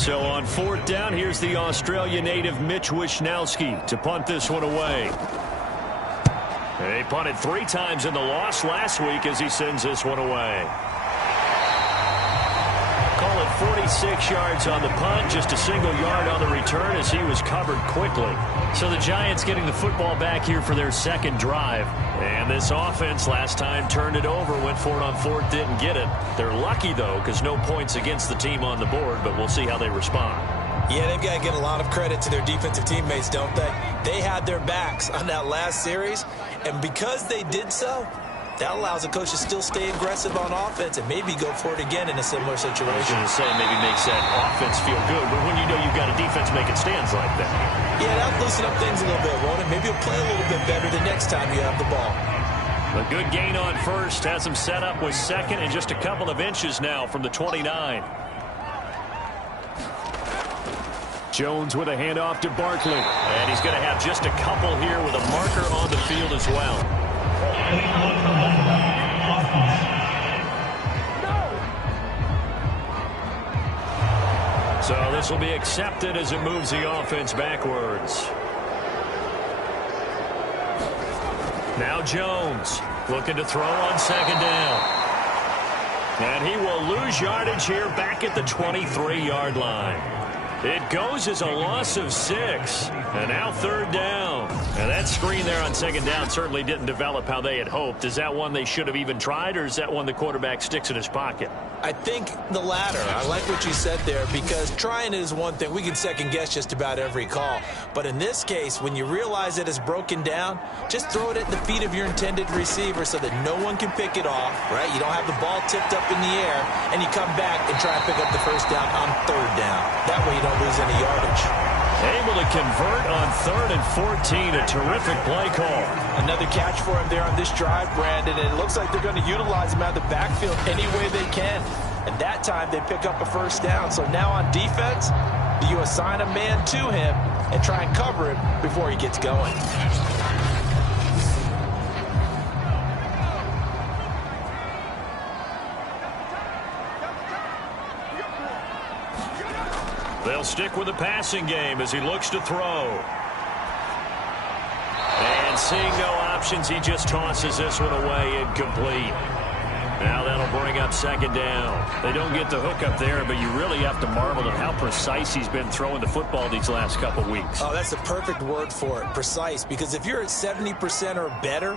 So on fourth down, here's the Australia native Mitch Wishnowsky to punt this one away. He punted 3 times in the loss last week as he sends this one away. Call it 46 yards on the punt, just a single yard on the return as he was covered quickly. So the Giants getting the football back here for their second drive. And this offense last time turned it over, went for it on fourth, didn't get it. They're lucky, though, because no points against the team on the board, but we'll see how they respond. Yeah, they've got to give a lot of credit to their defensive teammates, don't they? They had their backs on that last series, and because they did so, that allows the coach to still stay aggressive on offense and maybe go for it again in a similar situation. I was going to say maybe makes that offense feel good, but when you know you've got a defense making stands like that. Yeah, that'll loosen up things a little bit, won't it? Maybe you'll play a little bit better the next time you have the ball. A good gain on first has him set up with second and just a couple of inches now from the 29. Jones with a handoff to Barkley. And he's going to have just a couple here with a marker on the field as well. So this will be accepted as it moves the offense backwards. Now Jones looking to throw on second down. And he will lose yardage here back at the 23-yard line. It goes as a loss of 6. And now third down. And that screen there on second down certainly didn't develop how they had hoped. Is that one they should have even tried, or is that one the quarterback sticks in his pocket? I think the latter. I like what you said there, because trying is one thing. We can second guess just about every call. But in this case, when you realize it is broken down, just throw it at the feet of your intended receiver so that no one can pick it off, right? You don't have the ball tipped up in the air, and you come back and try and pick up the first down on third down. That way you don't lose any yardage. Able to convert on 3rd and 14. A terrific play call. Another catch for him there on this drive, Brandon, and it looks like they're going to utilize him out of the backfield any way they can. And that time they pick up a first down. So now on defense, you assign a man to him and try and cover him before he gets going. They'll stick with the passing game as he looks to throw. And seeing no options, he just tosses this one away, incomplete. Now that'll bring up second down. They don't get the hook up there, but you really have to marvel at how precise he's been throwing the football these last couple weeks. Oh, that's the perfect word for it, precise. Because if you're at 70% or better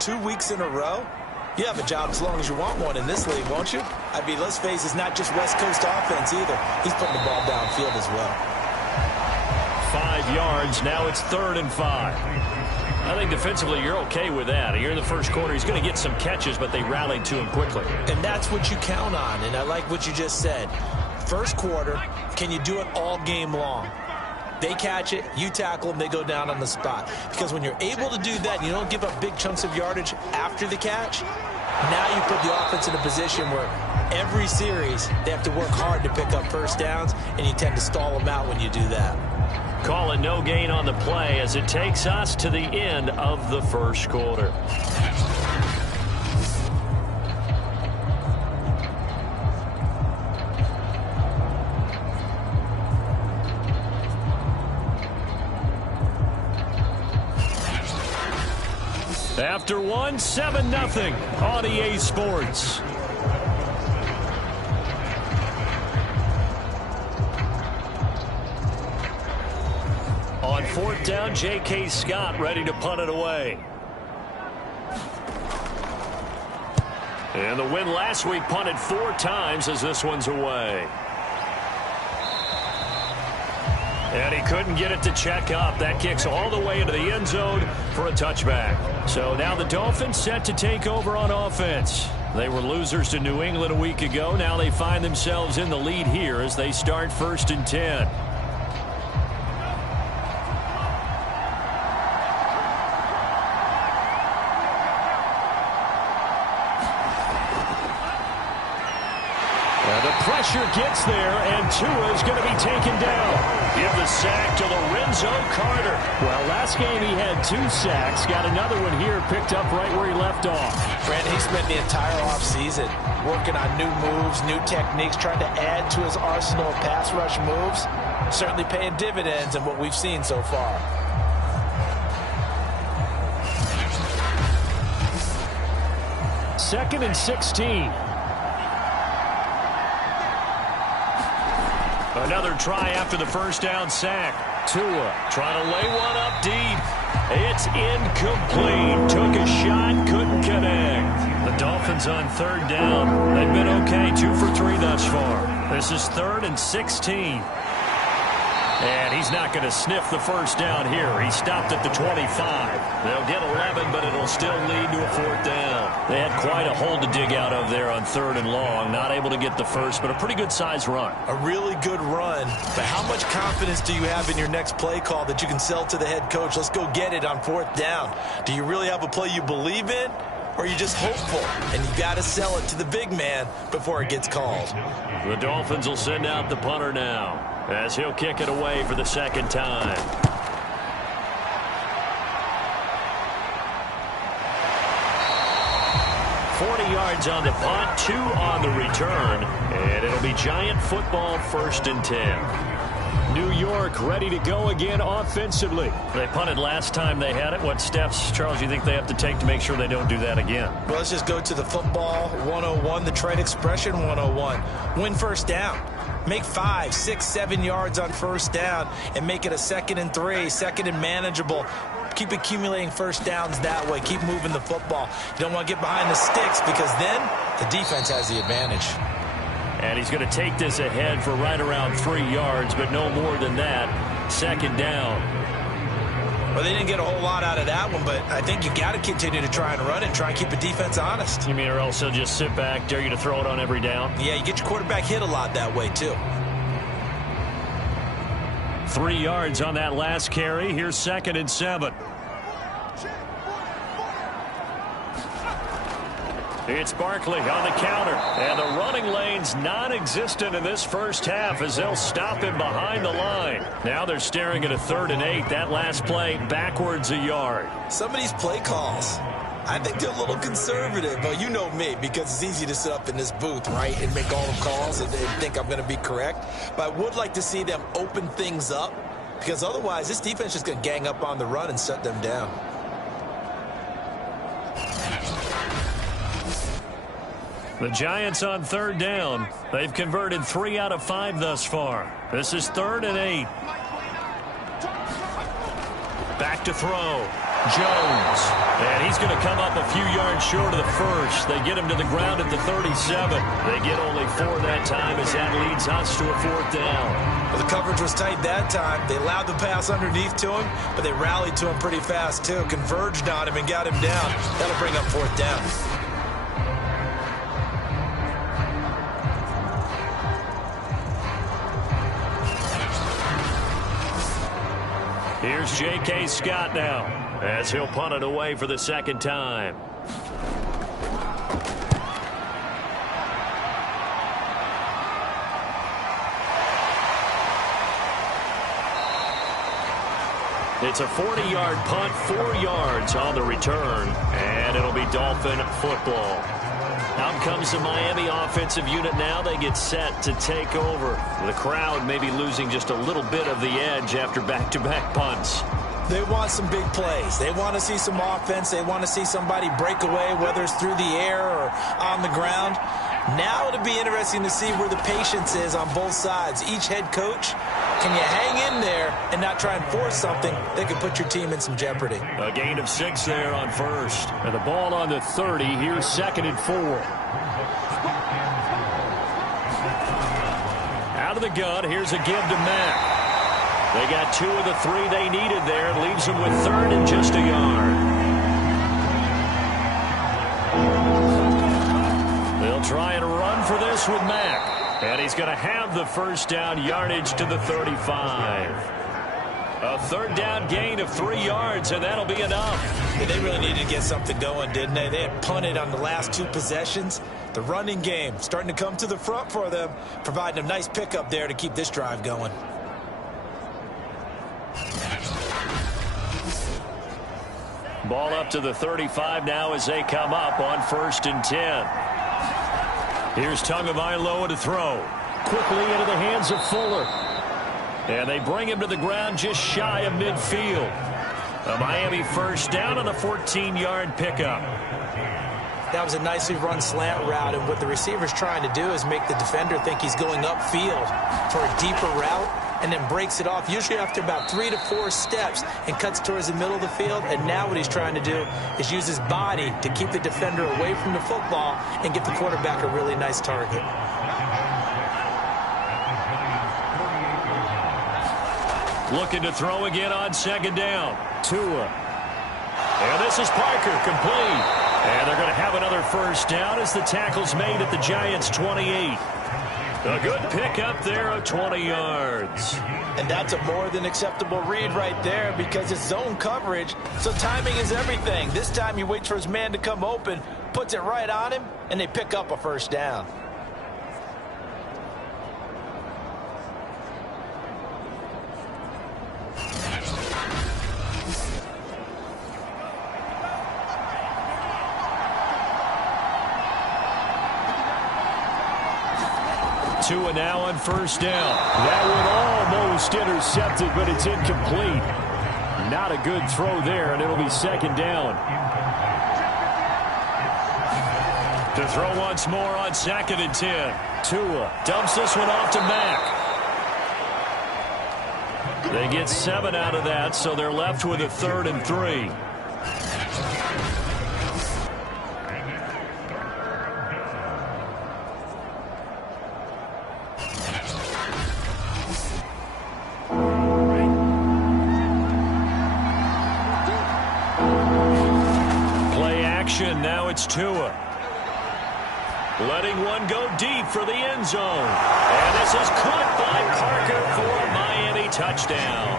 2 weeks in a row, you have a job as long as you want one in this league, won't you? I mean, let's face it, it's not just West Coast offense either. He's putting the ball downfield as well. 5 yards. Now it's 3rd and 5. I think defensively you're okay with that. Here in the first quarter, he's going to get some catches, but they rallied to him quickly. And that's what you count on, and I like what you just said. First quarter, can you do it all game long? They catch it, you tackle them, they go down on the spot. Because when you're able to do that, you don't give up big chunks of yardage after the catch, now you put the offense in a position where every series they have to work hard to pick up first downs, and you tend to stall them out when you do that. Call it no gain on the play as it takes us to the end of the first quarter. After one, 7-0 on EA Sports. On fourth down, J.K. Scott ready to punt it away. And the win last week punted 4 times as this one's away. And he couldn't get it to check up. That kicks all the way into the end zone for a touchback. So now the Dolphins set to take over on offense. They were losers to New England a week ago. Now they find themselves in the lead here as they start 1st and 10. The pressure gets there, and Tua's going to be taken down. Give the sack to Lorenzo Carter. Well, last game he had 2 sacks. Got another one here, picked up right where he left off. Brandon, he spent the entire offseason working on new moves, new techniques, trying to add to his arsenal of pass rush moves. Certainly paying dividends in what we've seen so far. Second and 16. Another try after the first down sack. Tua trying to lay one up deep. It's incomplete. Took a shot, couldn't connect. The Dolphins on third down. They've been okay, 2 for 3 thus far. This is 3rd and 16. And he's not going to sniff the first down here. He stopped at the 25. They'll get 11, but it'll still lead to a 4th down. They had quite a hole to dig out of there on 3rd and long. Not able to get the first, but a pretty good-sized run. A really good run. But how much confidence do you have in your next play call that you can sell to the head coach? Let's go get it on 4th down. Do you really have a play you believe in? Or are you just hopeful? And you got to sell it to the big man before it gets called. The Dolphins will send out the punter now, as he'll kick it away for the 2nd time. Yards on the punt, 2 on the return, and it'll be Giant football 1st and 10. New York ready to go again offensively. They punted last time they had it. What steps, Charles, you think they have to take to make sure they don't do that again? Well, let's just go to the football 101, the trade expression 101. Win first down. Make 5, 6, 7 yards on first down and make it a 2nd and 3, 2nd and manageable. Keep accumulating first downs that way. Keep moving the football. You don't want to get behind the sticks because then the defense has the advantage. And he's going to take this ahead for right around 3 yards, but no more than that. 2nd down. Well, they didn't get a whole lot out of that one, but I think you got to continue to try and run it, try and keep the defense honest. You mean or else they'll just sit back, dare you to throw it on every down? Yeah, you get your quarterback hit a lot that way, too. 3 yards on that last carry. Here's 2nd and 7. It's Barkley on the counter. And the running lane's non-existent in this first half as they'll stop him behind the line. Now they're staring at a 3rd and 8. That last play backwards a yard. Some of these play calls, I think they're a little conservative. But you know me, because it's easy to sit up in this booth, right, and make all the calls and think I'm going to be correct. But I would like to see them open things up, because otherwise this defense is just going to gang up on the run and shut them down. The Giants on 3rd down. They've converted 3 out of 5 thus far. This is 3rd and 8. Back to throw. Jones. And he's going to come up a few yards short of the first. They get him to the ground at the 37. They get only 4 that time as that leads us to a 4th down. Well, the coverage was tight that time. They allowed the pass underneath to him, but they rallied to him pretty fast, too. Converged on him and got him down. That'll bring up 4th down. Here's J.K. Scott now, as he'll punt it away for the 2nd time. It's a 40-yard punt, 4 yards on the return, and it'll be Dolphin football. Out comes the Miami offensive unit now. They get set to take over. The crowd may be losing just a little bit of the edge after back-to-back punts. They want some big plays. They want to see some offense. They want to see somebody break away, whether it's through the air or on the ground. Now it'll be interesting to see where the patience is on both sides. Each head coach, can you hang in there and not try and force something that could put your team in some jeopardy? A gain of 6 there on first. And the ball on the 30. Here's 2nd and 4. Out of the gun. Here's a give to Mack. They got 2 of the 3 they needed there. It leaves them with 3rd and just a yard. They'll try and run for this with Mack. And he's going to have the first down, yardage to the 35. A third down gain of 3 yards, and that'll be enough. Yeah, they really needed to get something going, didn't they? They had punted on the last 2 possessions. The running game starting to come to the front for them, providing a nice pickup there to keep this drive going. Ball up to the 35 now as they come up on 1st and 10. Here's Tagovailoa to throw. Quickly into the hands of Fuller. And they bring him to the ground just shy of midfield. A Miami first down on the 14-yard pickup. That was a nicely run slant route, and what the receiver's trying to do is make the defender think he's going upfield for a deeper route, and then breaks it off, usually after about 3 to 4 steps, and cuts towards the middle of the field. And now what he's trying to do is use his body to keep the defender away from the football and give the quarterback a really nice target. Looking to throw again on 2nd down. Tua. And this is Parker, complete. And they're going to have another first down as the tackle's made at the Giants' 28. A good pickup there of 20 yards. And that's a more than acceptable read right there because it's zone coverage, so timing is everything. This time he waits for his man to come open, puts it right on him, and they pick up a first down. Tua now on 1st down. That one almost intercepted, but it's incomplete. Not a good throw there, and it'll be 2nd down. To throw once more on 2nd and 10. Tua dumps this one off to Mack. They get 7 out of that, so they're left with a 3rd and 3. Now it's Tua. Letting one go deep for the end zone. And this is caught by Parker for a Miami touchdown.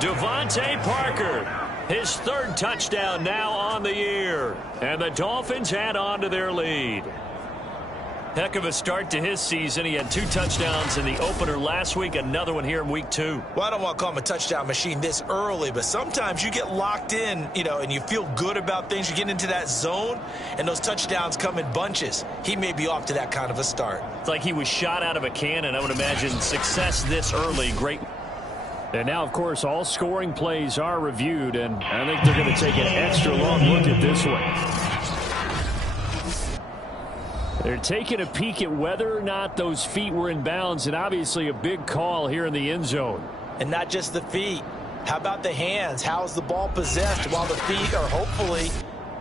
Devontae Parker, his 3rd touchdown now on the year. And the Dolphins add on to their lead. Heck of a start to his season. He had 2 touchdowns in the opener last week, another one here in week 2. Well, I don't want to call him a touchdown machine this early, but sometimes you get locked in, and you feel good about things. You get into that zone, and those touchdowns come in bunches. He may be off to that kind of a start. It's like he was shot out of a cannon. I would imagine success this early. Great. And now, of course, all scoring plays are reviewed, and I think they're going to take an extra long look at this one. They're taking a peek at whether or not those feet were in bounds, and obviously a big call here in the end zone. And not just the feet. How about the hands? How's the ball possessed while the feet are hopefully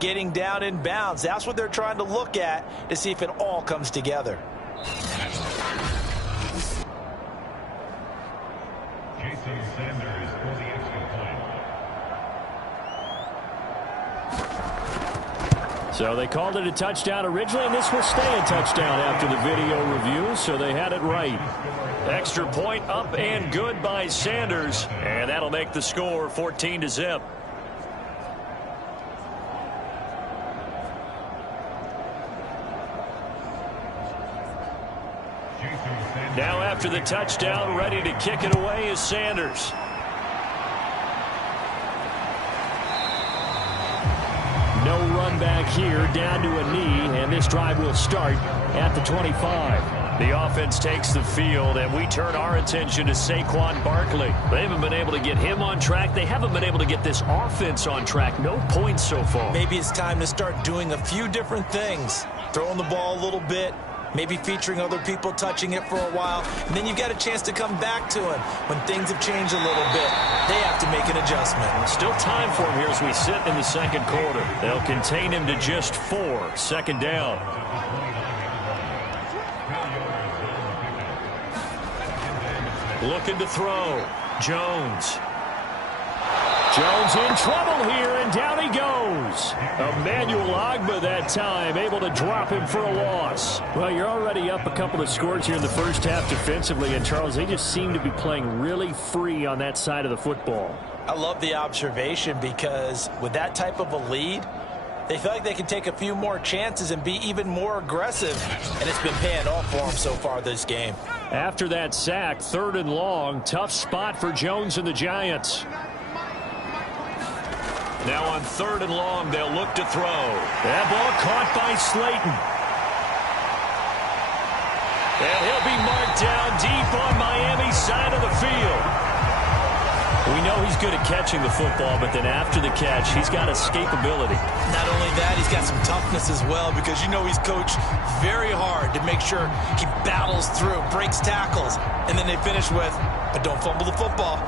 getting down in bounds? That's what they're trying to look at to see if it all comes together. So they called it a touchdown originally, and this will stay a touchdown after the video review, so they had it right. Extra point up and good by Sanders, and that'll make the score 14-0. Now after the touchdown, ready to kick it away is Sanders. No run back here, down to a knee, and this drive will start at the 25. The offense takes the field, and we turn our attention to Saquon Barkley. They haven't been able to get him on track. They haven't been able to get this offense on track. No points so far. Maybe it's time to start doing a few different things. Throwing the ball a little bit, maybe featuring other people touching it for a while, and then you've got a chance to come back to him when things have changed a little bit. They have to make an adjustment. Still time for him here as we sit in the 2nd quarter. They'll contain him to just 4. 2nd down. Looking to throw. Jones. Jones in trouble here, and down he goes. Emmanuel Ogbah that time, able to drop him for a loss. Well, you're already up a couple of scores here in the first half defensively, and Charles, they just seem to be playing really free on that side of the football. I love the observation because with that type of a lead, they feel like they can take a few more chances and be even more aggressive, and it's been paying off for them so far this game. After that sack, 3rd and long, tough spot for Jones and the Giants. Now on 3rd and long, they'll look to throw. That ball caught by Slayton. And he'll be marked down deep on Miami's side of the field. We know he's good at catching the football, but then after the catch, he's got escapability. Not only that, he's got some toughness as well, because you know he's coached very hard to make sure he battles through, breaks tackles, and then they finish with, but don't fumble the football.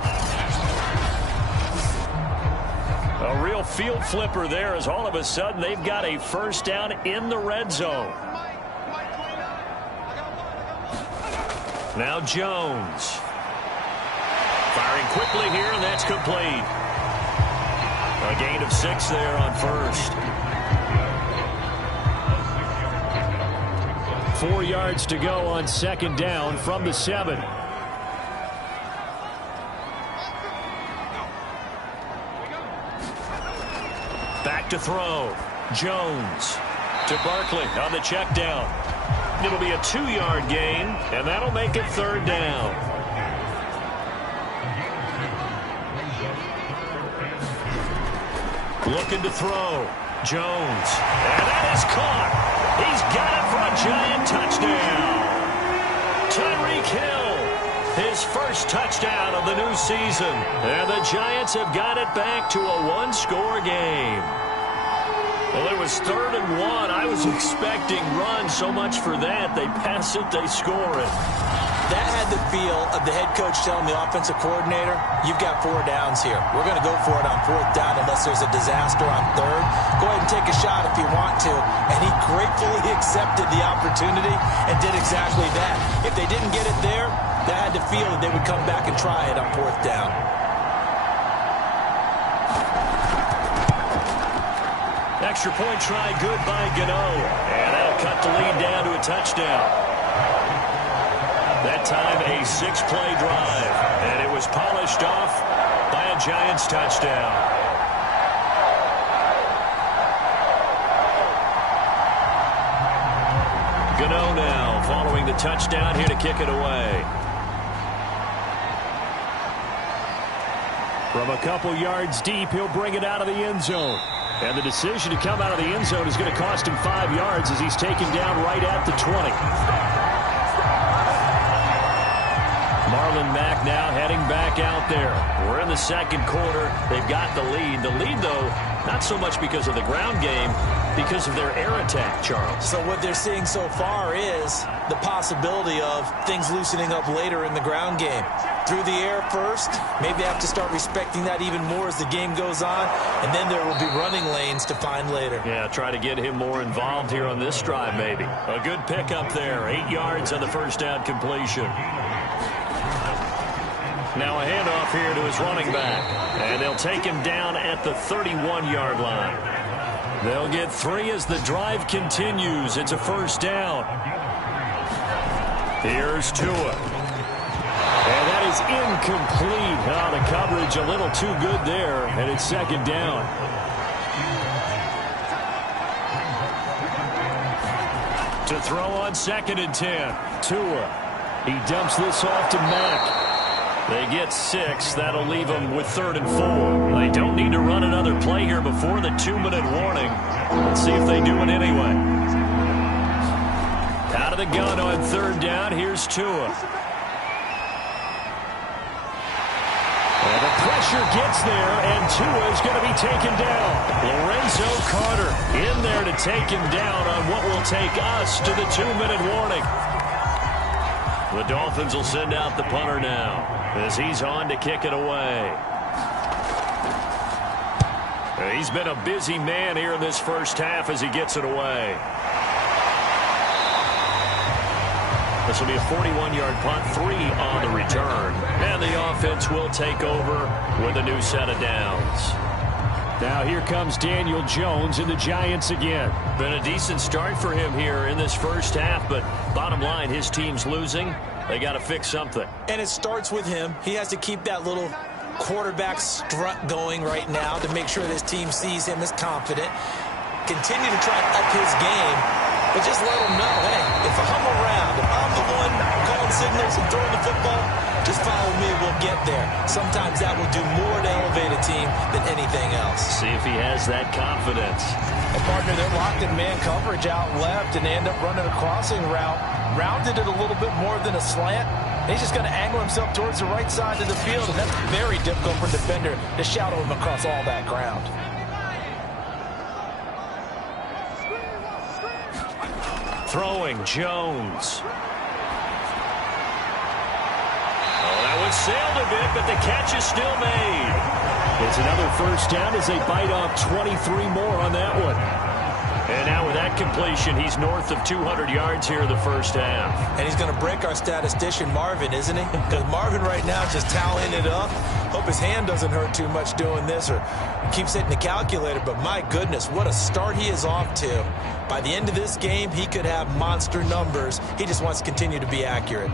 A real field flipper there, as all of a sudden they've got a first down in the red zone. Now Jones. Firing quickly here, and that's complete. A gain of 6 there on first. 4 yards to go on 2nd down from the 7. Back to throw. Jones to Barkley on the check down. It'll be a 2-yard gain, and that'll make it 3rd down. Looking to throw. Jones. And that is caught. He's got it for a Giant touchdown. Tyreek Hill, his first touchdown of the new season. And the Giants have got it back to a 1-score game. Well, it was 3rd and 1. I was expecting run, so much for that. They pass it, they score it. That had the feel of the head coach telling the offensive coordinator, you've got 4 downs here. We're going to go for it on 4th down unless there's a disaster on 3rd. Go ahead and take a shot if you want to. And he gratefully accepted the opportunity and did exactly that. If they didn't get it there, they had the feel that they would come back and try it on 4th down. Extra point try good by Gano. And that'll cut the lead down to a touchdown. That time a 6-play drive. And it was polished off by a Giants touchdown. Gano now following the touchdown here to kick it away. From a couple yards deep, he'll bring it out of the end zone. And the decision to come out of the end zone is going to cost him 5 yards as he's taken down right at the 20. Marlon Mack now heading back out there. We're in the 2nd quarter. They've got the lead. The lead, though, not so much because of the ground game, because of their air attack, Charles. So what they're seeing so far is the possibility of things loosening up later in the ground game. Through the air first, maybe have to start respecting that even more as the game goes on, and then there will be running lanes to find later. Yeah, try to get him more involved here on this drive, maybe. A good pickup there, 8 yards on the first down completion. Now a handoff here to his running back, and they'll take him down at the 31-yard line. They'll get 3 as the drive continues. It's a first down. Here's Tua. And that is incomplete. Oh, the coverage a little too good there, and it's 2nd down. To throw on 2nd and 10. Tua. He dumps this off to Mack. They get 6. That'll leave them with 3rd and 4. They don't need to run another play here before the 2-minute warning. Let's see if they do it anyway. Out of the gun on 3rd down. Here's Tua. And the pressure gets there, and Tua is going to be taken down. Lorenzo Carter in there to take him down on what will take us to the 2-minute warning. The Dolphins will send out the punter now as he's on to kick it away. He's been a busy man here in this first half as he gets it away. This will be a 41-yard punt, 3 on the return. And the offense will take over with a new set of downs. Now here comes Daniel Jones and the Giants again. Been a decent start for him here in this first half, but bottom line, his team's losing. They got to fix something. And it starts with him. He has to keep that little quarterback strut going right now to make sure this team sees him as confident. Continue to try to up his game, but just let him know, hey, if I'm around, if I'm the one calling signals and throwing the football, just follow me, we'll get there. Sometimes that will do more to elevate a team than anything else. See if he has that confidence. And partner, they're locked in man coverage out left, and they end up running a crossing route. Rounded it a little bit more than a slant. He's just going to angle himself towards the right side of the field, and that's very difficult for a defender to shadow him across all that ground. Throwing, Jones. Oh, that one sailed a bit, but the catch is still made. It's another first down as they bite off 23 more on that one. And now with that completion, he's north of 200 yards here in the first half. And he's going to break our statistician, Marvin, isn't he? Because Marvin right now is just tallying it up. Hope his hand doesn't hurt too much doing this or keeps hitting the calculator. But my goodness, what a start he is off to. By the end of this game, he could have monster numbers. He just wants to continue to be accurate.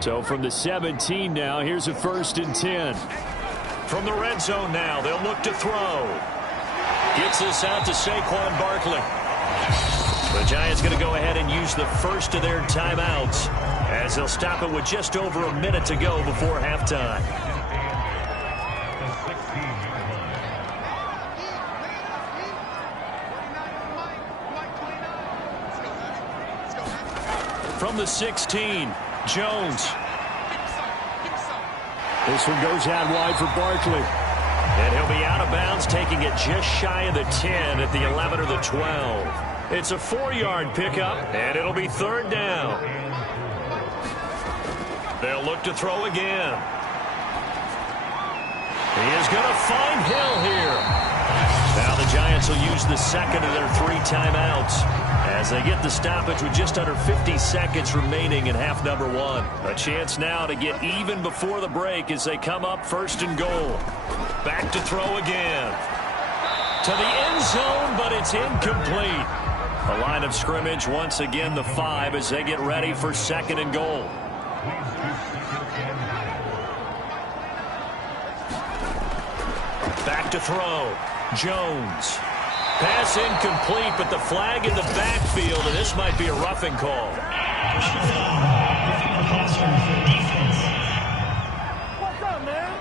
So from the 17 now, here's a 1st and 10. From the red zone now, they'll look to throw. Gets this out to Saquon Barkley. The Giants going to go ahead and use the first of their timeouts as they'll stop it with just over a minute to go before halftime. From the 16, Jones. This one goes out wide for Barkley. And he'll be out of bounds, taking it just shy of the 10 at the 11 or the 12. It's a 4-yard pickup, and it'll be 3rd down. They'll look to throw again. He is going to find Hill here. Now the Giants will use the second of their 3 timeouts as they get the stoppage with just under 50 seconds remaining in half number 1. A chance now to get even before the break as they come up 1st and goal. Back to throw again. To the end zone, but it's incomplete. The line of scrimmage once again the 5 as they get ready for 2nd and goal. Back to throw. Jones. Pass incomplete, but the flag in the backfield, and this might be a roughing call. What's up, man?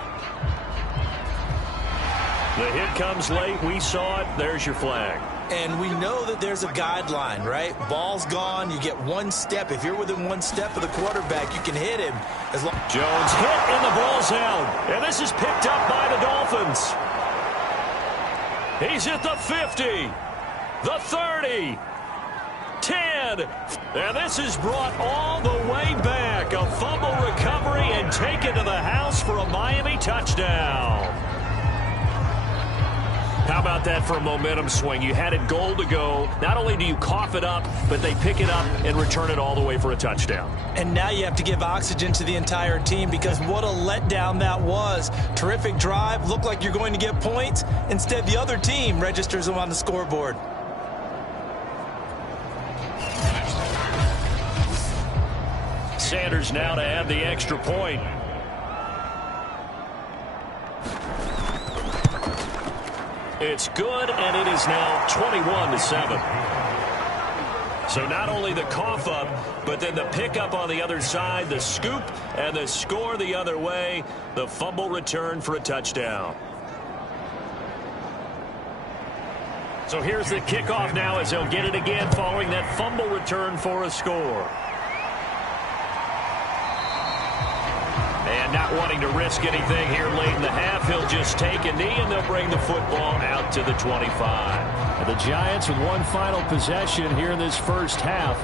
The hit comes late. We saw it. There's your flag. And we know that there's a guideline, right? Ball's gone. You get 1 step. If you're within 1 step of the quarterback, you can hit him. As long Jones hit, and the ball's out. And this is picked up by the Dolphins. He's at the 50, the 30, 10, and this is brought all the way back. A fumble recovery and taken to the house for a Miami touchdown. How about that for a momentum swing? You had it goal to go. Not only do you cough it up, but they pick it up and return it all the way for a touchdown. And now you have to give oxygen to the entire team because what a letdown that was. Terrific drive. Looked like you're going to get points. Instead, the other team registers them on the scoreboard. Sanders now to add the extra point. It's good, and it is now 21-7. So not only the cough up, but then the pickup on the other side, the scoop, and the score the other way. The fumble return for a touchdown. So here's the kickoff now as they'll get it again following that fumble return for a score. And not wanting to risk anything here late in the half, he'll just take a knee and they'll bring the football out to the 25. And the Giants with 1 final possession here in this first half.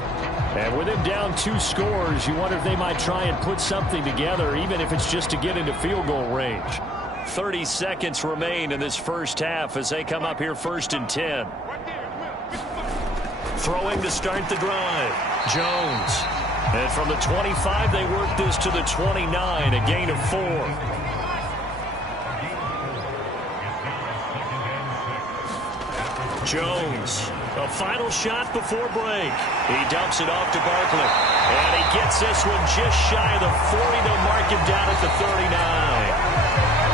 And with them down 2 scores, you wonder if they might try and put something together, even if it's just to get into field goal range. 30 seconds remain in this first half as they come up here 1st and 10. Throwing to start the drive. Jones. And from the 25, they work this to the 29, a gain of 4. Jones, a final shot before break. He dumps it off to Barkley. And he gets this one just shy of the 40. They'll mark him down at the 39.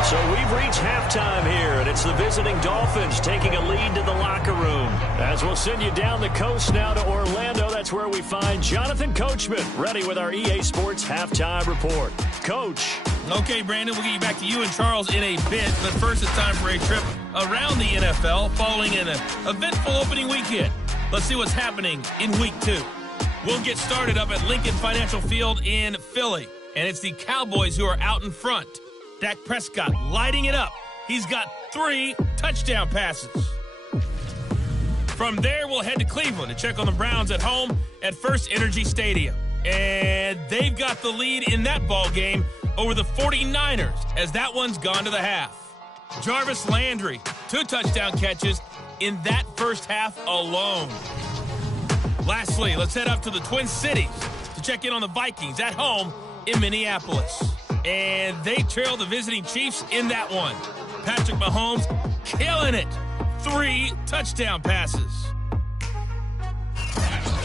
So we've reached halftime here, and it's the visiting Dolphins taking a lead to the locker room. As we'll send you down the coast now to Orlando, that's where we find Jonathan Coachman, ready with our EA Sports Halftime Report. Coach. Okay, Brandon, we'll get you back to you and Charles in a bit, but first it's time for a trip around the NFL following an eventful opening weekend. Let's see what's happening in Week 2. We'll get started up at Lincoln Financial Field in Philly, and it's the Cowboys who are out in front. Dak Prescott lighting it up. He's got 3 touchdown passes. From there, we'll head to Cleveland to check on the Browns at home at First Energy Stadium. And they've got the lead in that ball game over the 49ers as that one's gone to the half. Jarvis Landry, 2 touchdown catches in that first half alone. Lastly, let's head up to the Twin Cities to check in on the Vikings at home in Minneapolis. And they trail the visiting Chiefs in that one. Patrick Mahomes killing it. 3 touchdown passes.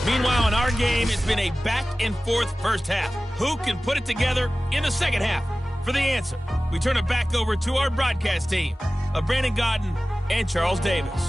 Meanwhile, in our game, it's been a back-and-forth first half. Who can put it together in the second half? For the answer, we turn it back over to our broadcast team of Brandon Godden and Charles Davis.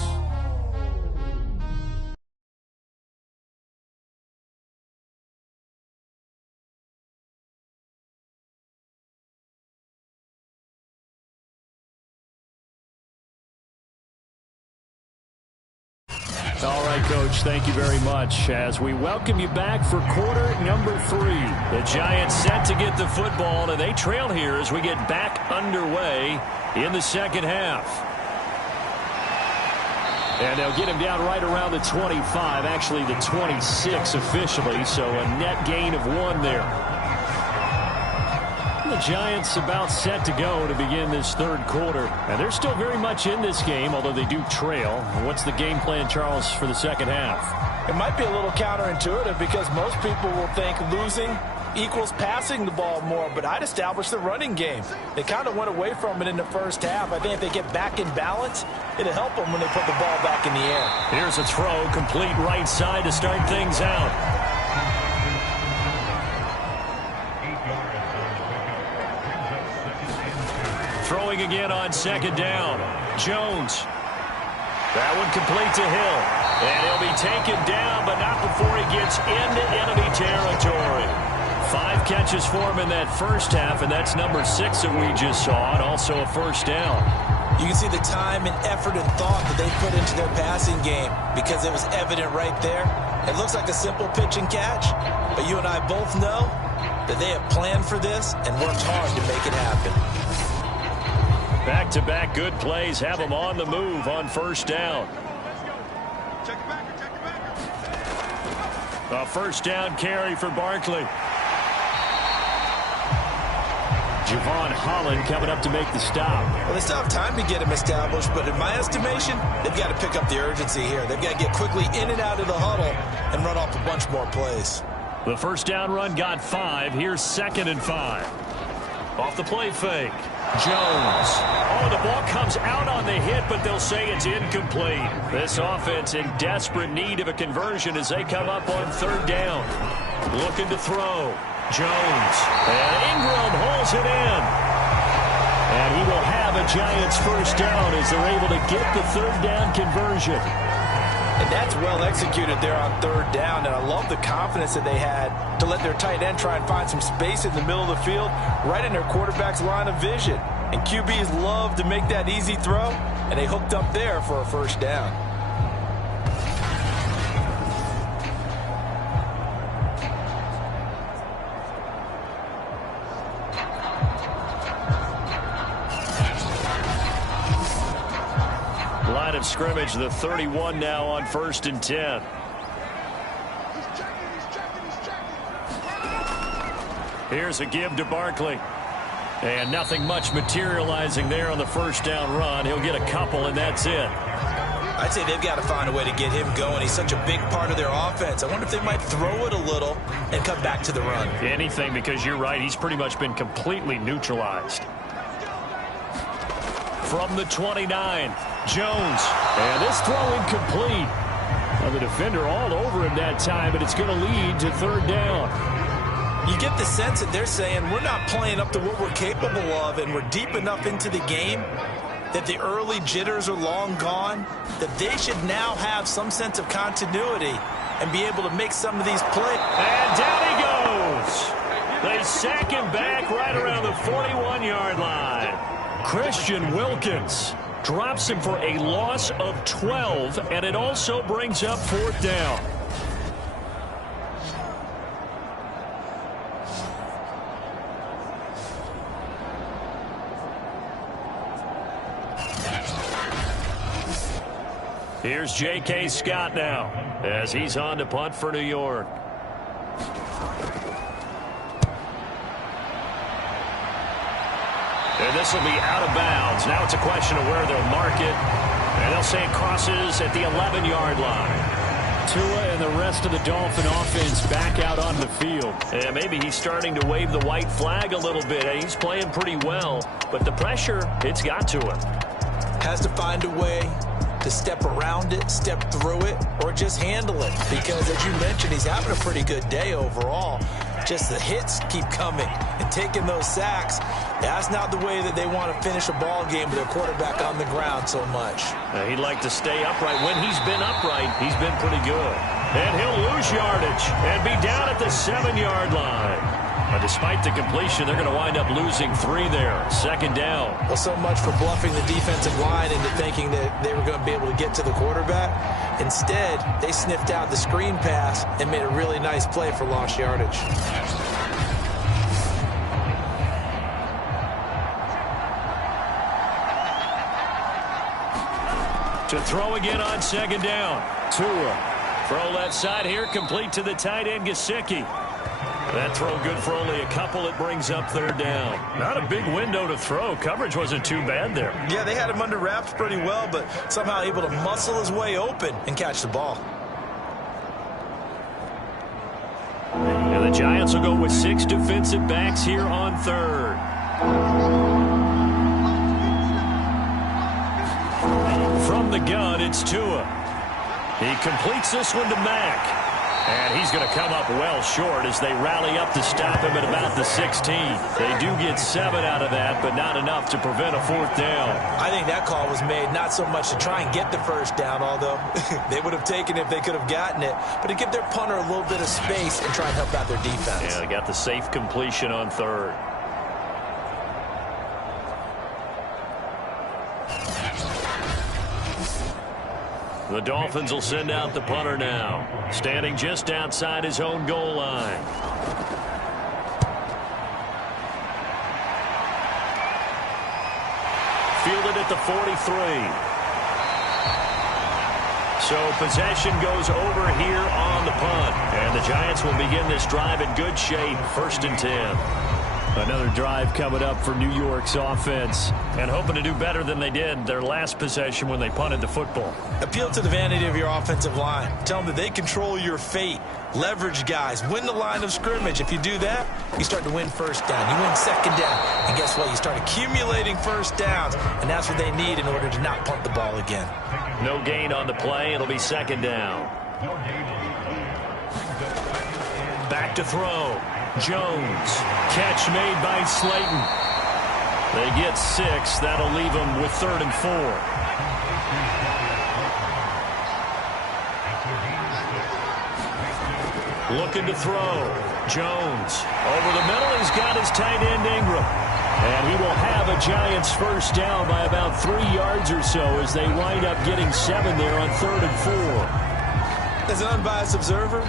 All right, Coach, thank you very much. As we welcome you back for quarter number 3. The Giants set to get the football, and they trail here as we get back underway in the second half. And they'll get him down right around the 25, actually the 26 officially, so a net gain of 1 there. The Giants about set to go to begin this third quarter. And they're still very much in this game, although they do trail. What's the game plan, Charles, for the second half? It might be a little counterintuitive because most people will think losing equals passing the ball more, but I'd establish the running game. They kind of went away from it in the first half. I think if they get back in balance, it'll help them when they put the ball back in the air. Here's a throw, complete right side to start things out. Throwing again on second down. Jones. That one complete to Hill. And he'll be taken down, but not before he gets into enemy territory. 5 catches for him in that first half, and that's number 6 that we just saw, and also a first down. You can see the time and effort and thought that they put into their passing game because it was evident right there. It looks like a simple pitch and catch, but you and I both know that they have planned for this and worked hard to make it happen. Back-to-back good plays have them on the move on first down. A first down carry for Barkley. Javon Holland coming up to make the stop. Well, they still have time to get him established, but in my estimation, they've got to pick up the urgency here. They've got to get quickly in and out of the huddle and run off a bunch more plays. The first down run got 5. Here's 2nd and 5. Off the play fake. Jones. Oh, the ball comes out on the hit, but they'll say it's incomplete. This offense in desperate need of a conversion as they come up on 3rd down. Looking to throw. Jones. And Ingram holds it in. And he will have a Giants first down as they're able to get the 3rd down conversion. And that's well executed there on 3rd down, and I love the confidence that they had to let their tight end try and find some space in the middle of the field, right in their quarterback's line of vision. And QBs love to make that easy throw, and they hooked up there for a first down. Line of scrimmage, the 31 now on 1st and 10. Here's a give to Barkley. And nothing much materializing there on the first down run. He'll get a couple, and that's it. I'd say they've got to find a way to get him going. He's such a big part of their offense. I wonder if they might throw it a little and come back to the run. Anything, because you're right. He's pretty much been completely neutralized. From the 29, Jones. And this throw incomplete. Well, the defender all over him that time, but it's going to lead to third down. You get the sense that they're saying we're not playing up to what we're capable of, and we're deep enough into the game that the early jitters are long gone, that they should now have some sense of continuity and be able to make some of these plays. And down he goes. They sack him back right around the 41-yard line. Christian Wilkins drops him for a loss of 12, and it also brings up fourth down. Here's J.K. Scott now as he's on to punt for New York. And this will be out of bounds. Now it's a question of where they'll mark it. And they'll say it crosses at the 11-yard line. Tua and the rest of the Dolphin offense back out on the field. And maybe he's starting to wave the white flag a little bit. He's playing pretty well, but the pressure, it's got to him. Has to find a way to step around it, step through it, or just handle it. Because, as you mentioned, he's having a pretty good day overall. Just the hits keep coming and taking those sacks. That's not the way that they want to finish a ball game with their quarterback on the ground so much. He'd like to stay upright. When he's been upright, he's been pretty good. And he'll lose yardage and be down at the 7-yard line. But despite the completion, they're going to wind up losing 3 there. Second down. Well, so much for bluffing the defensive line into thinking that they were going to be able to get to the quarterback. Instead, they sniffed out the screen pass and made a really nice play for lost yardage. To throw again on second down. Tua. Throw left side here, complete to the tight end, Gesicki. That throw good for only a couple. It brings up third down. Not a big window to throw. Coverage wasn't too bad there. Yeah, they had him under wraps pretty well, but somehow able to muscle his way open and catch the ball. And the Giants will go with 6 defensive backs here on third. From the gun, it's Tua. He completes this one to Mack. And he's going to come up well short as they rally up to stop him at about the 16. They do get 7 out of that, but not enough to prevent a fourth down. I think that call was made not so much to try and get the first down, although they would have taken it if they could have gotten it, but to give their punter a little bit of space and try and help out their defense. Yeah, they got the safe completion on third. The Dolphins will send out the punter now, standing just outside his own goal line. Fielded at the 43. So possession goes over here on the punt. And the Giants will begin this drive in good shape, 1st and 10. Another drive coming up for New York's offense, and hoping to do better than they did their last possession when they punted the football. Appeal to the vanity of your offensive line. Tell them that they control your fate. Leverage guys. Win the line of scrimmage. If you do that, you start to win first down. You win second down. And guess what? You start accumulating first downs, and that's what they need in order to not punt the ball again. No gain on the play. It'll be second down. Back to throw. Jones. Catch made by Slayton. They get 6. That'll leave them with 3rd and 4. Looking to throw. Jones. Over the middle, he's got his tight end Ingram. And he will have a Giants first down by about 3 yards or so as they wind up getting 7 there on 3rd and 4. As an unbiased observer,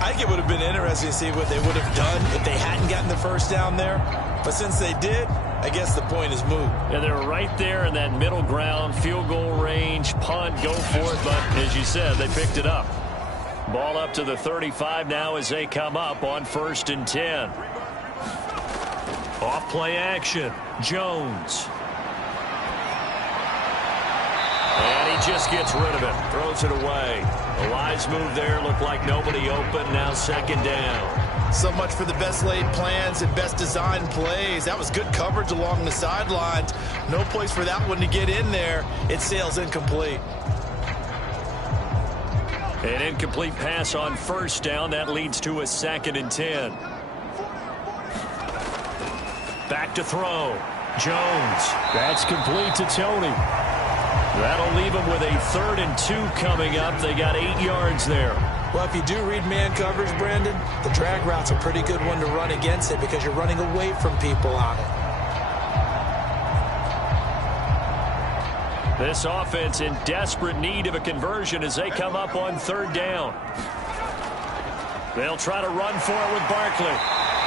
I think it would have been interesting to see what they would have done if they hadn't gotten the first down there. But since they did, I guess the point is moot. Yeah, they're right there in that middle ground, field goal range, punt, go for it. But as you said, they picked it up. Ball up to the 35 now as they come up on 1st and 10. Off play action. Jones. And he just gets rid of it. Throws it away. A wise move there. Looked like nobody open. Now second down. So much for the best laid plans and best designed plays. That was good coverage along the sidelines. No place for that one to get in there. It sails incomplete. An incomplete pass on first down. That leads to a 2nd and 10. Back to throw. Jones. That's complete to Tony. That'll leave him with a 3rd and 2 coming up. They got 8 yards there. Well, if you do read man coverage, Brandon, the drag route's a pretty good one to run against it because you're running away from people on it. This offense in desperate need of a conversion as they come up on 3rd down. They'll try to run for it with Barkley.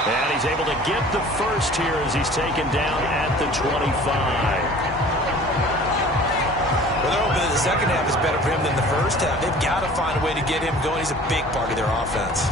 And he's able to get the first here as he's taken down at the 25. Well, they're hoping that the second half is better for him than the first half. They've got to find a way to get him going. He's a big part of their offense.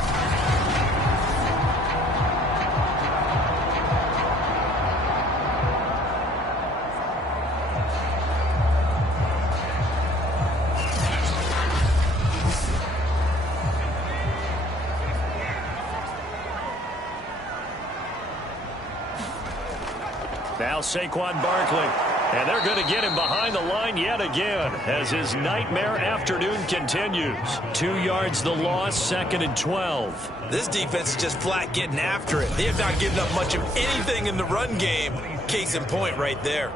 Now Saquon Barkley. And they're going to get him behind the line yet again as his nightmare afternoon continues. 2 yards the loss, 2nd and 12. This defense is just flat getting after it. They have not given up much of anything in the run game. Case in point right there.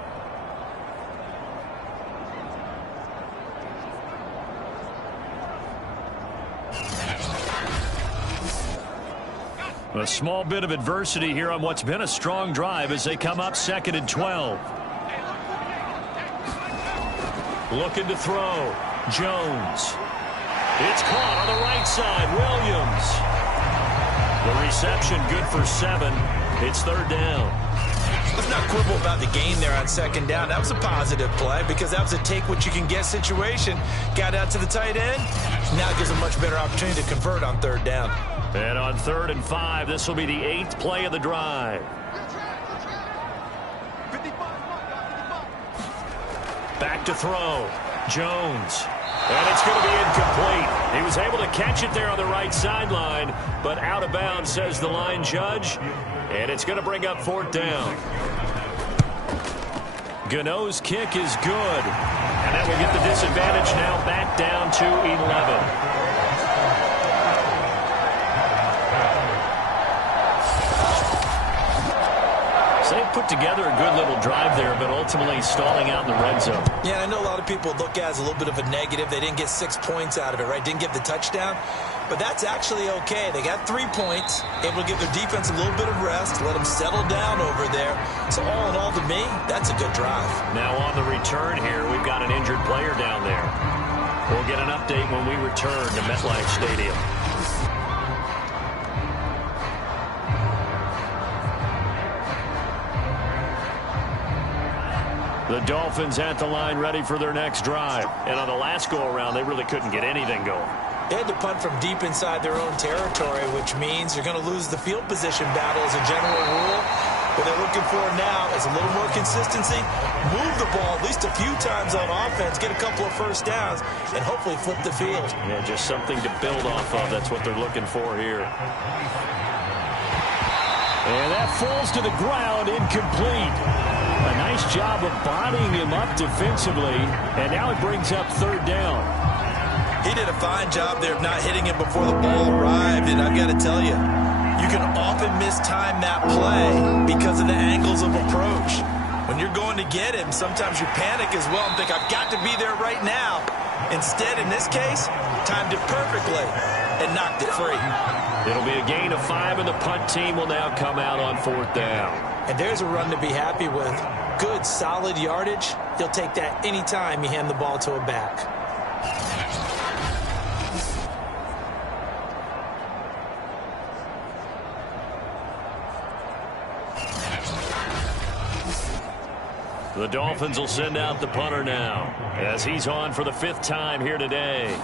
A small bit of adversity here on what's been a strong drive as they come up 2nd and 12. Looking to throw. Jones. It's caught on the right side. Williams. The reception good for 7. It's 3rd down. Let's not quibble about the gain there on 2nd down. That was a positive play because that was a take-what-you-can-get situation. Got out to the tight end. Now it gives a much better opportunity to convert on 3rd down. And on 3rd and 5, this will be the 8th play of the drive. Back to throw. Jones. And it's going to be incomplete. He was able to catch it there on the right sideline, but out of bounds, says the line judge. And it's going to bring up 4th down. Gano's kick is good. And that will get the disadvantage now back down to 11. They put together a good little drive there, but ultimately stalling out in the red zone. Yeah, I know a lot of people look at it as a little bit of a negative. They didn't get 6 points out of it, right? Didn't get the touchdown. But that's actually okay. They got 3 points, able to give their defense a little bit of rest, let them settle down over there. So all in all, to me, that's a good drive. Now on the return here, we've got an injured player down there. We'll get an update when we return to MetLife Stadium. The Dolphins at the line ready for their next drive. And on the last go-around, they really couldn't get anything going. They had to punt from deep inside their own territory, which means you're going to lose the field position battle as a general rule. What they're looking for now is a little more consistency, move the ball at least a few times on offense, get a couple of first downs, and hopefully flip the field. Yeah, just something to build off of. That's what they're looking for here. And that falls to the ground, incomplete. A nice job of bodying him up defensively, and now it brings up 3rd down. He did a fine job there of not hitting him before the ball arrived, and I've got to tell you, you can often mistime that play because of the angles of approach. When you're going to get him, sometimes you panic as well and think, I've got to be there right now. Instead, in this case, timed it perfectly and knocked it free. It'll be a gain of 5, and the punt team will now come out on 4th down. And there's a run to be happy with. Good, solid yardage. You'll take that anytime you hand the ball to a back. The Dolphins will send out the punter now as he's on for the 5th time here today.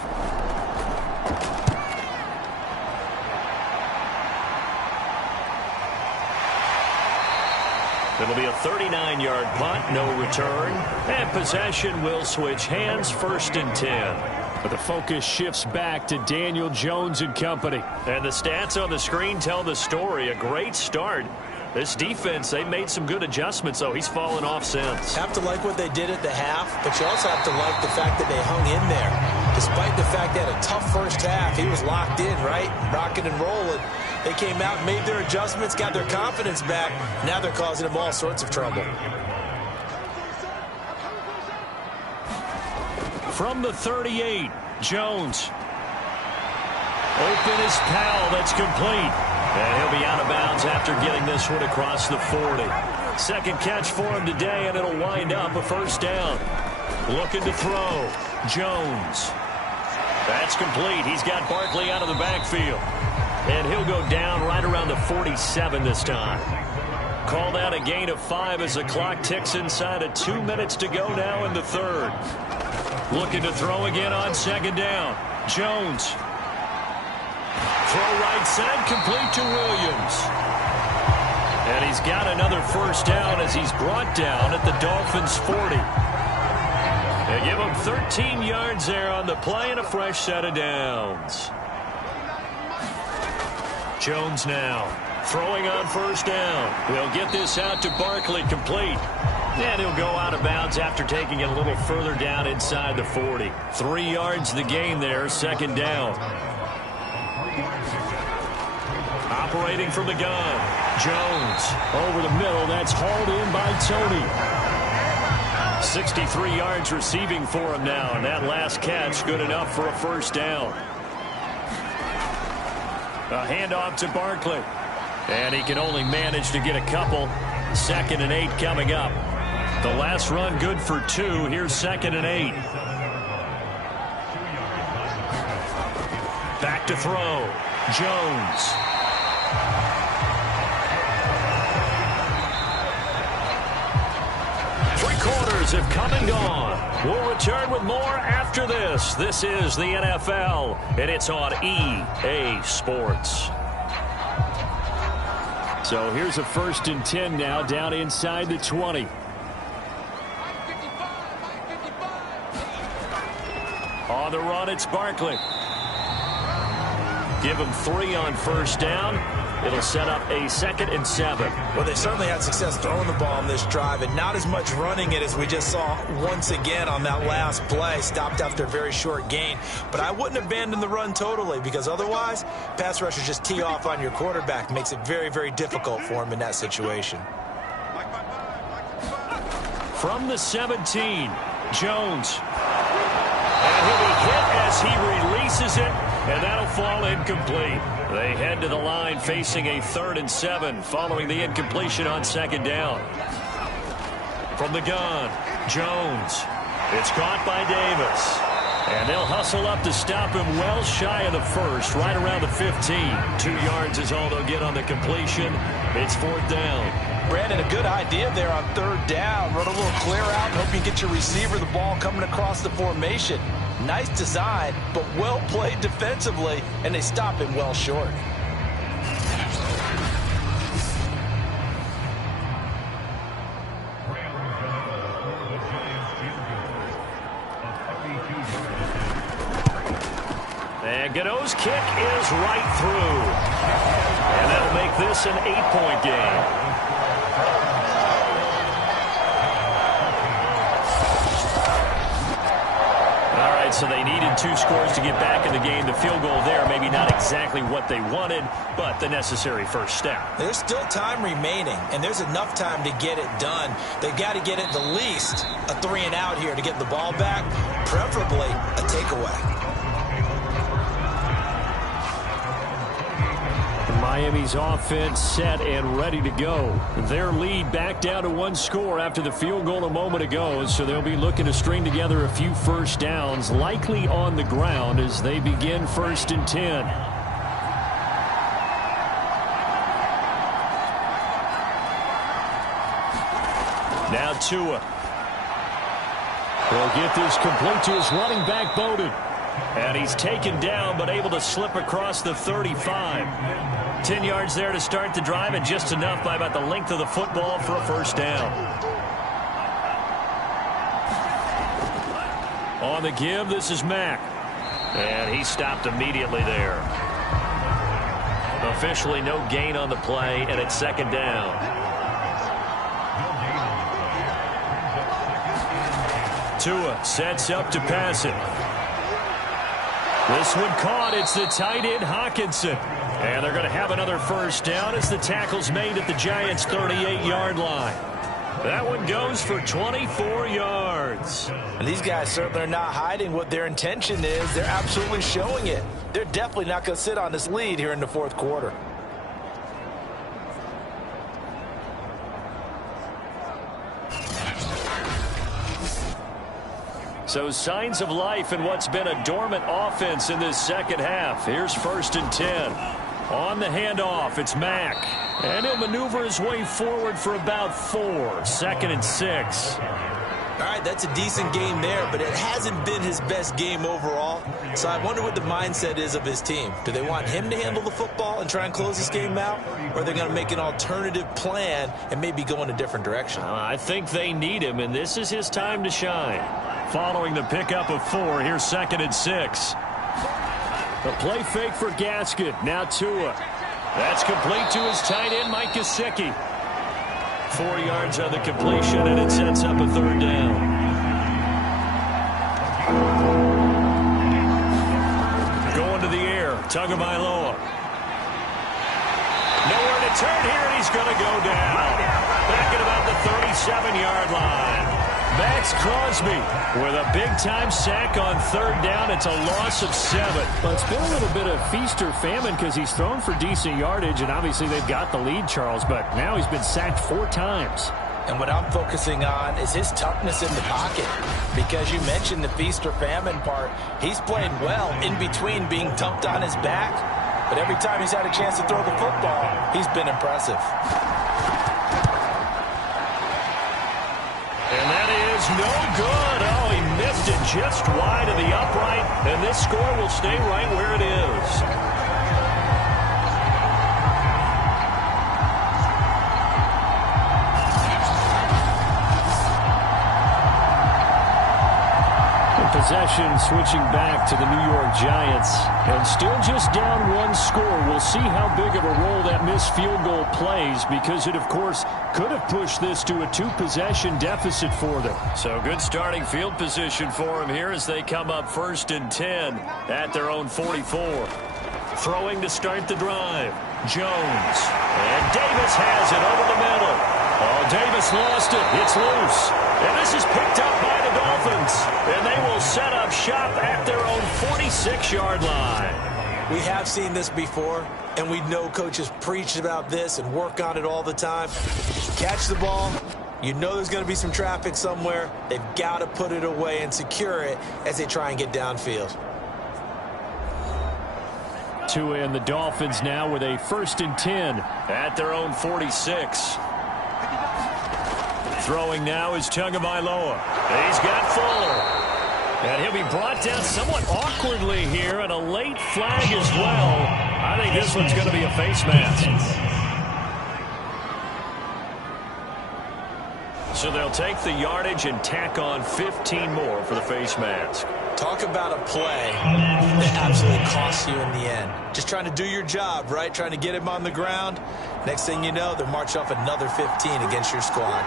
It'll be a 39-yard punt, no return. And possession will switch hands, 1st and 10. But the focus shifts back to Daniel Jones and company. And the stats on the screen tell the story. A great start. This defense, they made some good adjustments, though. He's fallen off since. Have to like what they did at the half, but you also have to like the fact that they hung in there. Despite the fact they had a tough first half, he was locked in, right? Rocking and rolling. They came out, made their adjustments, got their confidence back. Now they're causing him all sorts of trouble. From the 38, Jones. Open is Powell. That's complete. And he'll be out of bounds after getting this one across the 40. Second catch for him today, and it'll wind up a 1st down. Looking to throw. Jones. That's complete. He's got Barkley out of the backfield. And he'll go down right around the 47 this time. Called out a gain of 5 as the clock ticks inside of 2 minutes to go now in the 3rd. Looking to throw again on 2nd down. Jones. Throw right side, complete to Williams. And he's got another 1st down as he's brought down at the Dolphins' 40. They give him 13 yards there on the play and a fresh set of downs. Jones now throwing on 1st down. They'll get this out to Barkley, complete. And he'll go out of bounds after taking it a little further down inside the 40. 3 yards the gain there, 2nd down. Operating from the gun. Jones over the middle. That's hauled in by Tony. 63 yards receiving for him now. And that last catch good enough for a 1st down. A handoff to Barkley. And he can only manage to get a couple. 2nd and 8 coming up. The last run good for 2. Here's 2nd and 8. Back to throw. Jones. Three-quarters have come and gone. We'll return with more after this. This is the NFL, and it's on EA Sports. So here's a 1st and 10 now, down inside the 20. On the run, it's Barkley. Give him 3 on 1st down. It'll set up a 2nd and 7. Well, they certainly had success throwing the ball on this drive, and not as much running it as we just saw once again on that last play. Stopped after a very short gain. But I wouldn't abandon the run totally, because otherwise, pass rushers just tee off on your quarterback. Makes it very, very difficult for him in that situation. From the 17, Jones. And he'll be hit as he releases it, and that'll fall incomplete. They head to the line facing a 3rd and 7 following the incompletion on 2nd down. From the gun, Jones. It's caught by Davis. And they'll hustle up to stop him well shy of the 1st, right around the 15. 2 yards is all they'll get on the completion. It's 4th down. Brandon, a good idea there on 3rd down. Run a little clear out and hope you get your receiver the ball coming across the formation. Nice design, but well played defensively, and they stop him well short. And Godot's kick is right through. And that'll make this an 8-point game. So they needed 2 scores to get back in the game. The field goal there, maybe not exactly what they wanted, but the necessary 1st step. There's still time remaining, and there's enough time to get it done. They've got to get at the least a 3 and out here to get the ball back, preferably a takeaway. Miami's offense set and ready to go. Their lead back down to 1 score after the field goal a moment ago, so they'll be looking to string together a few 1st downs, likely on the ground as they begin 1st and 10. Now Tua. He'll get this complete to his running back, Bowden. And he's taken down but able to slip across the 35. 10 yards there to start the drive, and just enough by about the length of the football for a first down. On the give, this is Mack. And he stopped immediately there. Officially no gain on the play, and it's second down. Tua sets up to pass it. This one caught. It's the tight end, Hawkinson. And they're going to have another first down as the tackle's made at the Giants' 38-yard line. That one goes for 24 yards. And these guys certainly are not hiding what their intention is. They're absolutely showing it. They're definitely not going to sit on this lead here in the fourth quarter. So signs of life in what's been a dormant offense in this second half. Here's 1st and 10. On the handoff, it's Mack. And he'll maneuver his way forward for about 4. 2nd and 6. All right, that's a decent game there, but it hasn't been his best game overall. So I wonder what the mindset is of his team. Do they want him to handle the football and try and close this game out? Or are they going to make an alternative plan and maybe go in a different direction? I think they need him, and this is his time to shine. Following the pickup of 4, here's 2nd and 6. The play fake for Gaskin. Now Tua. That's complete to his tight end, Mike Gesicki. 4 yards on the completion, and it sets up a 3rd down. Going to the air, Tagovailoa. Nowhere to turn here, and he's going to go down. Back at about the 37-yard line. Max Crosby with a big-time sack on 3rd down. It's a loss of 7. Well, it's been a little bit of feast or famine because he's thrown for decent yardage, and obviously they've got the lead, Charles, but now he's been sacked 4 times. And what I'm focusing on is his toughness in the pocket. Because you mentioned the feast or famine part. He's played well in between being dumped on his back. But every time he's had a chance to throw the football, he's been impressive. And that is no good. Oh, he missed it just wide of the upright. And this score will stay right where it is. Possession switching back to the New York Giants. And still just down 1 score. We'll see how big of a role that missed field goal plays, because it, of course, could have pushed this to a 2-possession deficit for them. So good starting field position for them here as they come up 1st and 10 at their own 44. Throwing to start the drive. Jones. And Davis has it over the middle. Oh, Davis lost it. It's loose. And this is picked up by the Dolphins. And they will set up shop at their own 46-yard line. We have seen this before, and we know coaches preach about this and work on it all the time. Catch the ball. You know there's going to be some traffic somewhere. They've got to put it away and secure it as they try and get downfield. Tua and the Dolphins now with a 1st and 10 at their own 46. Throwing now is Tagovailoa. He's got Fuller. And he'll be brought down somewhat awkwardly here, and a late flag as well. I think this one's going to be a face mask. So they'll take the yardage and tack on 15 more for the face mask. Talk about a play that absolutely costs you in the end. Just trying to do your job, right? Trying to get him on the ground. Next thing you know, they'll march off another 15 against your squad.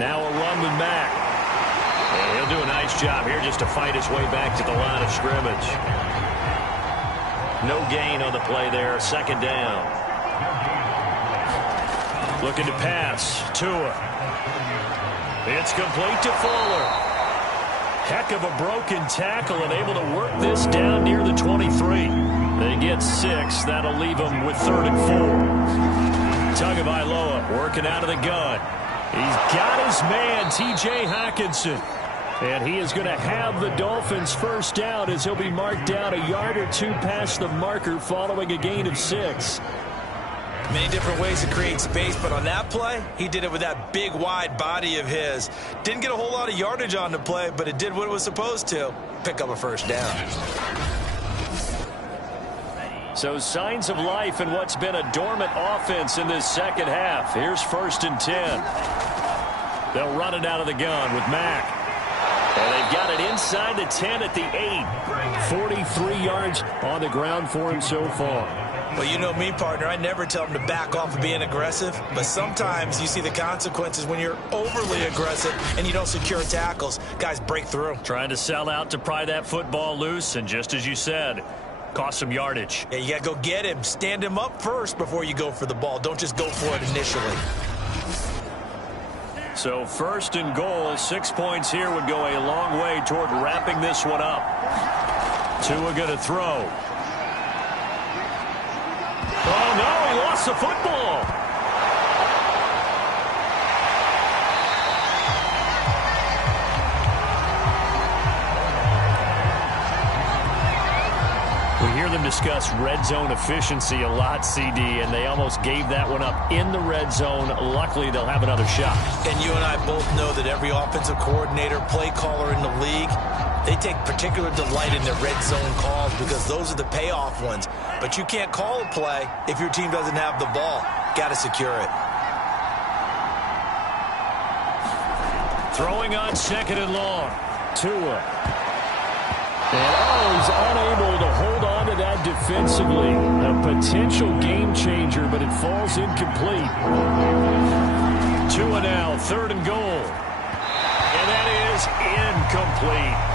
Now a run with Mack. And he'll do a nice job here just to fight his way back to the line of scrimmage. No gain on the play there. 2nd down. Looking to pass. Tua. It's complete to Fuller. Heck of a broken tackle and able to work this down near the 23. They get 6. That'll leave them with 3rd and 4. Tagovailoa working out of the gun. He's got his man, T.J. Hawkinson. And he is going to have the Dolphins first down as he'll be marked down a yard or 2 past the marker following a gain of 6. Many different ways to create space, but on that play, he did it with that big, wide body of his. Didn't get a whole lot of yardage on the play, but it did what it was supposed to. Pick up a first down. So signs of life in what's been a dormant offense in this second half. Here's 1st and 10. They'll run it out of the gun with Mack. And they've got it inside the 10 at the 8. 43 yards on the ground for him so far. Well, you know me, partner. I never tell them to back off of being aggressive, but sometimes you see the consequences when you're overly aggressive and you don't secure tackles. Guys break through. Trying to sell out to pry that football loose, and just as you said, cost some yardage. Yeah, you got to go get him. Stand him up first before you go for the ball. Don't just go for it initially. So 1st and goal, 6 points here would go a long way toward wrapping this one up. Tua going to throw. Oh, no, he lost the football. We hear them discuss red zone efficiency a lot, CD, and they almost gave that one up in the red zone. Luckily, they'll have another shot. And you and I both know that every offensive coordinator, play caller in the league, they take particular delight in their red zone calls because those are the payoff ones. But you can't call a play if your team doesn't have the ball. Got to secure it. Throwing on 2nd and long. Tua. And he's unable to hold on to that defensively. A potential game changer, but it falls incomplete. Tua now, 3rd and goal. And that is incomplete.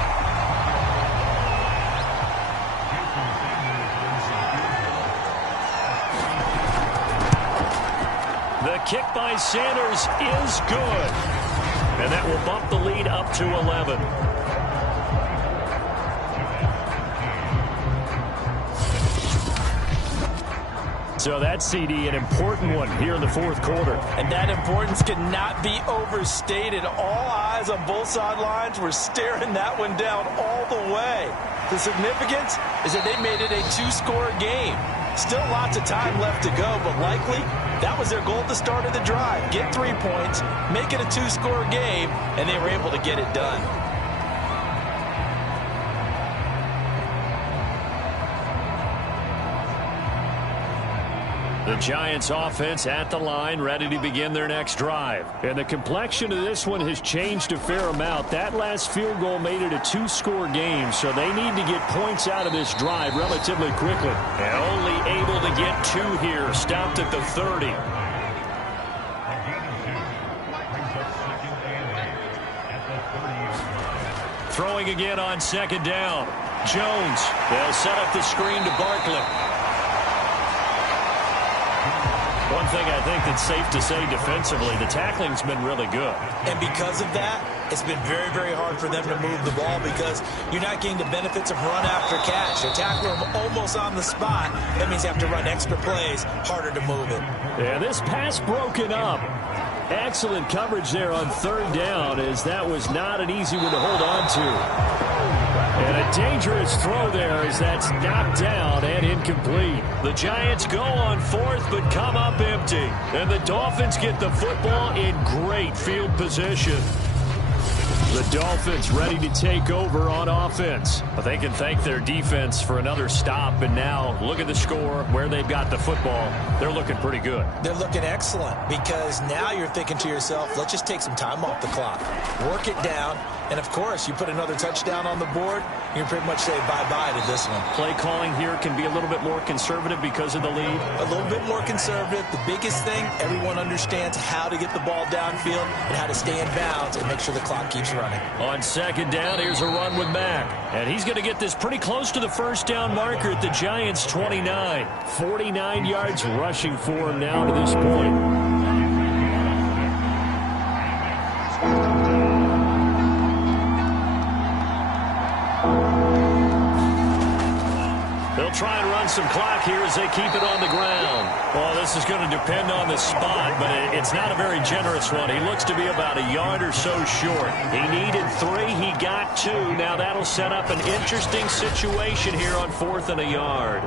The kick by Sanders is good. And that will bump the lead up to 11. So that's, CD, an important one here in the 4th quarter. And that importance cannot be overstated. All eyes on both sidelines were staring that one down all the way. The significance is that they made it a 2-score game. Still lots of time left to go, but likely that was their goal at the start of the drive. Get 3 points, make it a 2-score game, and they were able to get it done. The Giants offense at the line, ready to begin their next drive. And the complexion of this one has changed a fair amount. That last field goal made it a 2-score game, so they need to get points out of this drive relatively quickly. And only able to get 2 here, stopped at the 30. Throwing again on 2nd down. Jones, they'll set up the screen to Barkley. One thing I think that's safe to say defensively, the tackling's been really good. And because of that, it's been very, very hard for them to move the ball because you're not getting the benefits of run after catch. They tackle them almost on the spot. That means you have to run extra plays, harder to move it. Yeah, this pass broken up. Excellent coverage there on 3rd down, as that was not an easy one to hold on to. And a dangerous throw there as that's knocked down and incomplete. The Giants go on 4th but come up empty. And the Dolphins get the football in great field position. The Dolphins ready to take over on offense. But they can thank their defense for another stop. And now look at the score, where they've got the football. They're looking pretty good. They're looking excellent because now you're thinking to yourself, let's just take some time off the clock. Work it down. And, of course, you put another touchdown on the board, you can pretty much say bye-bye to this one. Play calling here can be a little bit more conservative because of the lead. A little bit more conservative. The biggest thing, everyone understands how to get the ball downfield and how to stay in bounds and make sure the clock keeps running. On 2nd down, here's a run with Mack. And he's going to get this pretty close to the 1st down marker at the Giants' 29. 49 yards rushing for him now to this point. They'll try and run some clock here as they keep it on the ground. Well, this is going to depend on the spot, but it's not a very generous one. He looks to be about a yard or so short. He needed 3. He got 2. Now that'll set up an interesting situation here on 4th and a yard.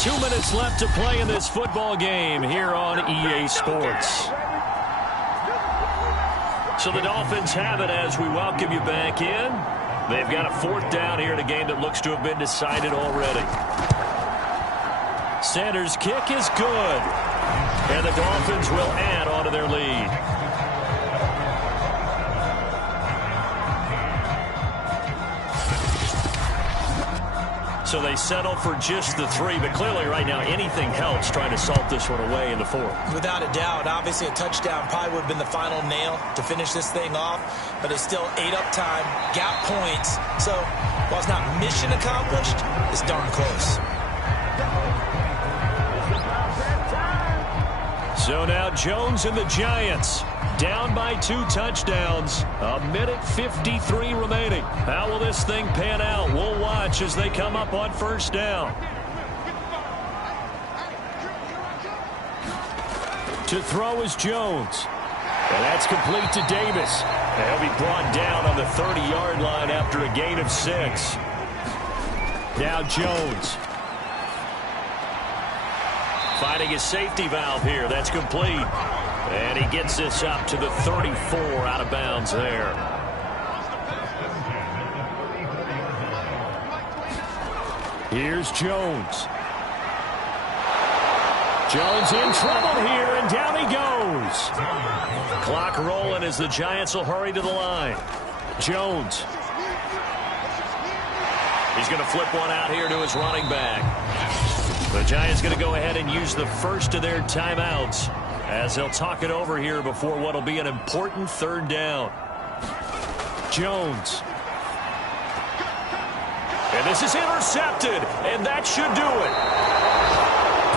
Two minutes left to play in this football game here on EA Sports. So the Dolphins have it as we welcome you back in. They've got a fourth down here in a game that looks to have been decided already. Sanders' kick is good. And the Dolphins will add on to their lead. So they settle for just the 3, but clearly right now anything helps trying to salt this one away in the 4th. Without a doubt, obviously a touchdown probably would have been the final nail to finish this thing off, but it's still 8 up time, got points. So while it's not mission accomplished, it's darn close. So now Jones and the Giants down by 2 touchdowns. A minute 53 remaining. How will this thing pan out? We'll watch as they come up on first down. To throw is Jones. And that's complete to Davis. And he'll be brought down on the 30-yard line after a gain of 6. Now Jones. Finding his safety valve here. That's complete. And he gets this up to the 34 out of bounds there. Here's Jones. Jones in trouble here, and down he goes. Clock rolling as the Giants will hurry to the line. Jones. He's going to flip one out here to his running back. The Giants going to go ahead and use the first of their timeouts as they'll talk it over here before what will be an important third down. Jones. And this is intercepted, and that should do it.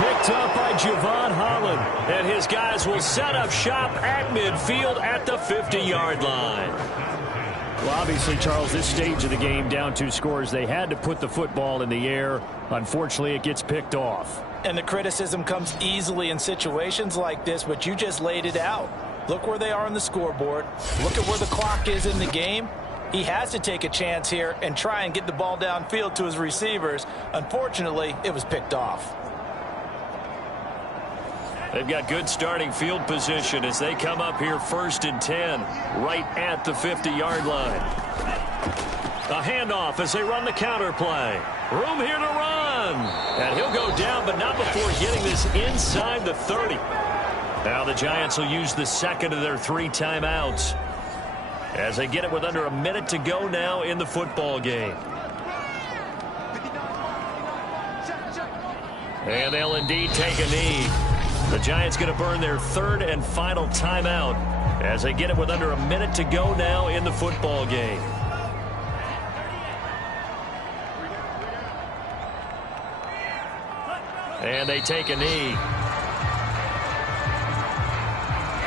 Picked up by Javon Holland, and his guys will set up shop at midfield at the 50-yard line. Well, obviously, Charles, this stage of the game, down 2 scores, they had to put the football in the air. Unfortunately, it gets picked off. And the criticism comes easily in situations like this, but you just laid it out. Look where they are on the scoreboard. Look at where the clock is in the game. He has to take a chance here and try and get the ball downfield to his receivers. Unfortunately, it was picked off. They've got good starting field position as they come up here 1st and 10, right at the 50-yard line. A handoff as they run the counter play. Room here to run. And he'll go down, but not before getting this inside the 30. Now the Giants will use the second of their 3 timeouts as they get it with under a minute to go now in the football game. And they'll indeed take a knee. The Giants going to burn their 3rd and final timeout as they get it with under a minute to go now in the football game. And they take a knee.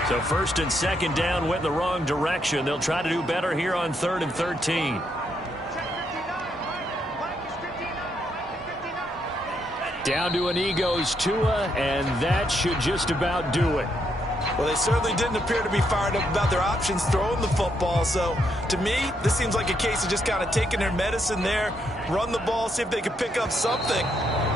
So 1st and 2nd down went in the wrong direction. They'll try to do better here on 3rd and 13. Down to an knee goes Tua, and that should just about do it. Well, they certainly didn't appear to be fired up about their options throwing the football. So, to me, this seems like a case of just kind of taking their medicine there, run the ball, see if they could pick up something.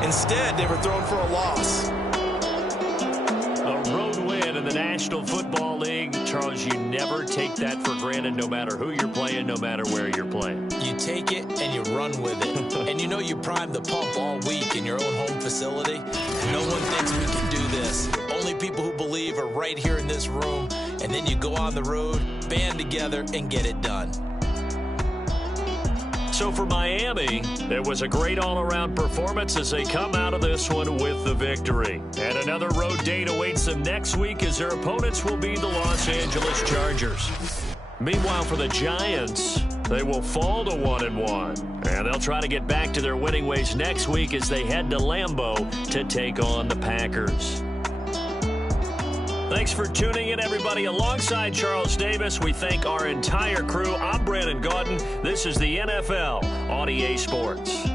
Instead, they were thrown for a loss. A road win in the National Football League. Charles, you never take that for granted no matter who you're playing, no matter where you're playing. You take it and you run with it. And you know you primed the pump all week in your own home facility. No one thinks we can do this. Only people who believe are right here in this room. And then you go on the road, band together, and get it done. So for Miami, it was a great all-around performance as they come out of this one with the victory. And another road date awaits them next week as their opponents will be the Los Angeles Chargers. Meanwhile, for the Giants, they will fall to 1-1. And they'll try to get back to their winning ways next week as they head to Lambeau to take on the Packers. Thanks for tuning in, everybody. Alongside Charles Davis, we thank our entire crew. I'm Brandon Gaudin. This is the NFL on EA Sports.